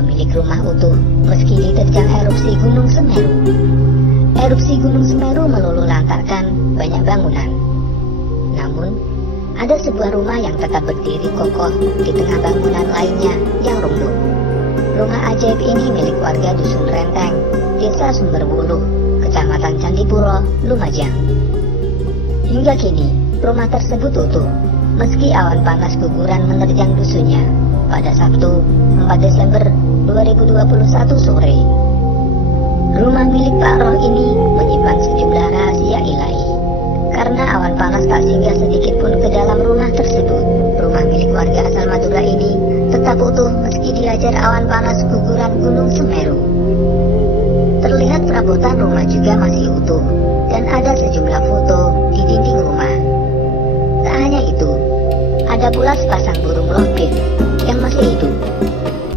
pemilik rumah utuh meski diterjang erupsi Gunung Semeru. Erupsi Gunung Semeru meluluh lantarkan banyak bangunan. Namun, ada sebuah rumah yang tetap berdiri kokoh di tengah bangunan lainnya yang runtuh. Rumah ajaib ini milik warga Dusun Renteng, Desa Sumberwuluh, Kecamatan Candipuro, Lumajang. Hingga kini, rumah tersebut utuh, meski awan panas guguran menerjang dusunnya pada Sabtu 4 Desember 2021 sore. Rumah milik Pak Roh ini menyimpan sejumlah rahasia ilahi. Karena awan panas tak singgah sedikit pun ke dalam rumah tersebut, rumah milik warga asal Madura ini tetap utuh meski dihajar awan panas guguran Gunung Semeru. Terlihat perabotan rumah juga masih utuh, dan ada sejumlah foto di dinding rumah. Tak hanya itu, ada pula sepasang burung lovebird yang masih hidup.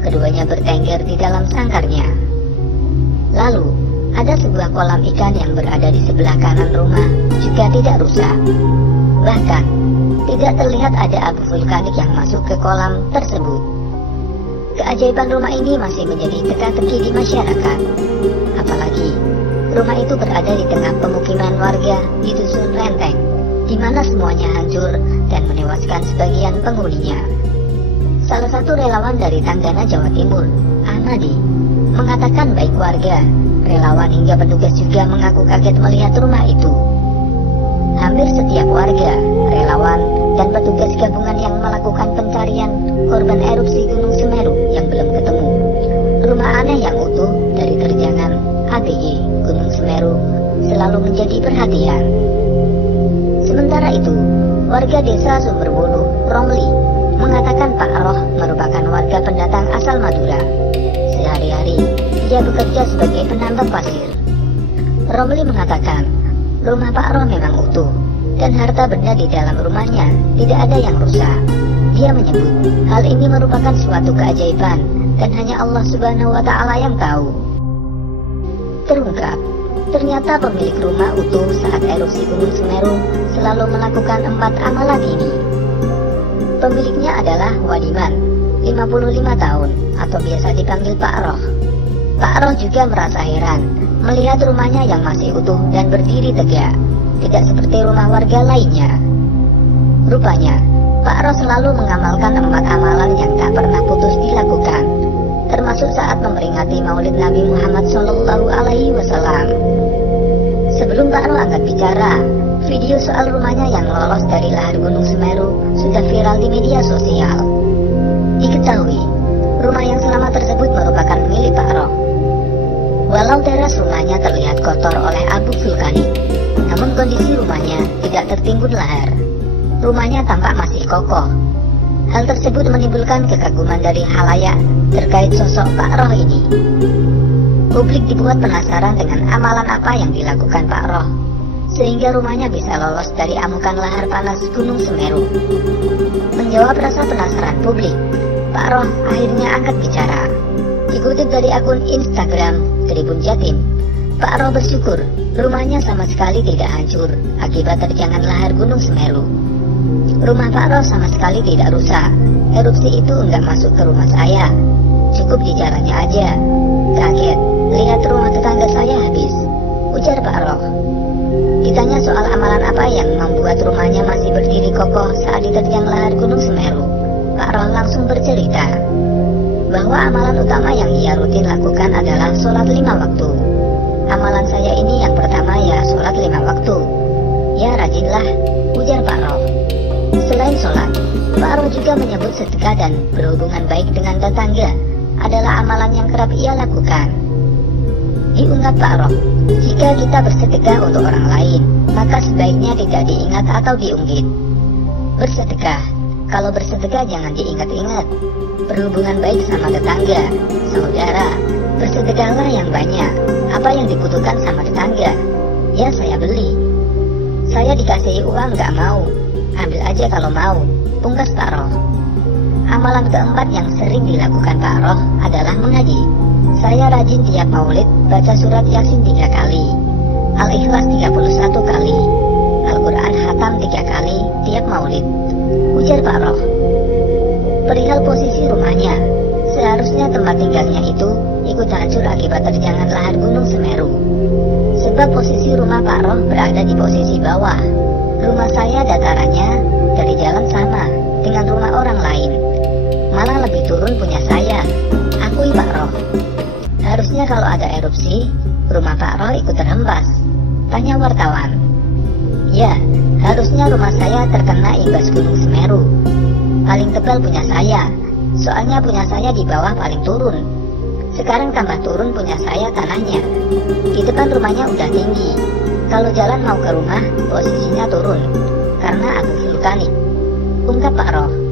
Keduanya bertengger di dalam sangkarnya. Lalu, ada sebuah kolam ikan yang berada di sebelah kanan rumah juga tidak rusak. Bahkan, tidak terlihat ada abu vulkanik yang masuk ke kolam tersebut. Keajaiban rumah ini masih menjadi teka-teki di masyarakat. Apalagi, rumah itu berada di tengah pemukiman warga di Dusun Renteng, di mana semuanya hancur dan menewaskan sebagian penghuninya. Salah satu relawan dari Tanggana, Jawa Timur, Ahmadi, mengatakan baik warga, relawan hingga petugas juga mengaku kaget melihat rumah itu. Hampir setiap warga, relawan, dan petugas gabungan yang melakukan pencarian korban erupsi Gunung Semeru yang belum ketemu. Rumah aneh yang utuh dari terjangan ABG Gunung Semeru selalu menjadi perhatian. Sementara itu, warga desa Sumberwuluh, Romli, mengatakan Pak Roh merupakan warga pendatang asal Madura. Sehari-hari, ia bekerja sebagai penambang pasir. Romli mengatakan, rumah Pak Roh memang utuh, dan harta benda di dalam rumahnya tidak ada yang rusak. Dia menyebut, hal ini merupakan suatu keajaiban, dan hanya Allah Subhanahu wa Ta'ala yang tahu. Terungkap, ternyata pemilik rumah utuh saat erupsi Gunung Semeru selalu melakukan 4 amalan ini. Pemiliknya adalah Wadiman, 55 tahun, atau biasa dipanggil Pak Roh. Pak Roh juga merasa heran melihat rumahnya yang masih utuh dan berdiri tegak, tidak seperti rumah warga lainnya. Rupanya, Pak Roh selalu mengamalkan 4 amalan yang tak pernah putus dilakukan, termasuk saat memperingati Maulid Nabi Muhammad SAW. Sebelum Pak Roh angkat bicara, video soal rumahnya yang lolos dari lahar Gunung Semeru sudah viral di media sosial. Diketahui, rumah yang selamat tersebut merupakan milik Pak Roh. Walau teras rumahnya terlihat kotor oleh abu vulkanik, namun kondisi rumahnya tidak tertimbun lahar. Rumahnya tampak masih kokoh. Hal tersebut menimbulkan kekaguman dari khalayak terkait sosok Pak Roh ini. Publik dibuat penasaran dengan amalan apa yang dilakukan Pak Roh, sehingga rumahnya bisa lolos dari amukan lahar panas Gunung Semeru. Menjawab rasa penasaran publik, Pak Roh akhirnya angkat bicara. Dikutip dari akun Instagram Tribun Jatim, Pak Roh bersyukur rumahnya sama sekali tidak hancur akibat terjangan lahar Gunung Semeru. Rumah Pak Roh sama sekali tidak rusak. Erupsi itu enggak masuk ke rumah saya, cukup di jalannya aja. Kaget lihat rumah tetangga saya habis, ujar Pak Roh. Ditanya soal amalan apa yang membuat rumahnya masih berdiri kokoh saat diterjang lahar Gunung Semeru, Pak Roh langsung bercerita bahwa amalan utama yang ia rutin lakukan adalah sholat 5 waktu. Amalan saya ini yang pertama ya sholat 5 waktu. Ya rajinlah, ujar Pak Roh. Selain sholat, Pak Roh juga menyebut sedekah dan berhubungan baik dengan tetangga adalah amalan yang kerap ia lakukan. Diungkap Pak Roh, jika kita bersedekah untuk orang lain, maka sebaiknya tidak diingat atau diunggit. Bersedekah, kalau bersedekah jangan diingat-ingat. Berhubungan baik sama tetangga, saudara, bersedekahlah yang banyak. Apa yang dibutuhkan sama tetangga, ya saya beli. Saya dikasih uang gak mau, ambil aja kalau mau, pungkas Pak Roh. Amalan keempat yang sering dilakukan Pak Roh adalah mengaji. Saya rajin tiap maulid baca surat Yasin 3 kali, Al-Ikhlas 31 kali, Al-Quran hatam 3 kali tiap maulid, ujar Pak Roh. Perihal posisi rumahnya, Seharusnya tempat tinggalnya itu ikut hancur akibat terjangan lahar Gunung Semeru. Sebab posisi rumah Pak Roh berada di posisi bawah. Rumah saya datarannya dari jalan sama dengan rumah orang lain. Malah lebih turun punya saya. Akui Pak Roh. Harusnya kalau ada erupsi, rumah Pak Roh ikut terhempas. Tanya wartawan. Ya, harusnya rumah saya terkena imbas Gunung Semeru. Paling tebal punya saya. Soalnya punya saya di bawah paling turun. Sekarang tambah turun punya saya tanahnya. Di depan rumahnya udah tinggi. Kalau jalan mau ke rumah, posisinya turun karena abu vulkanik. Ungkap Pak Roh.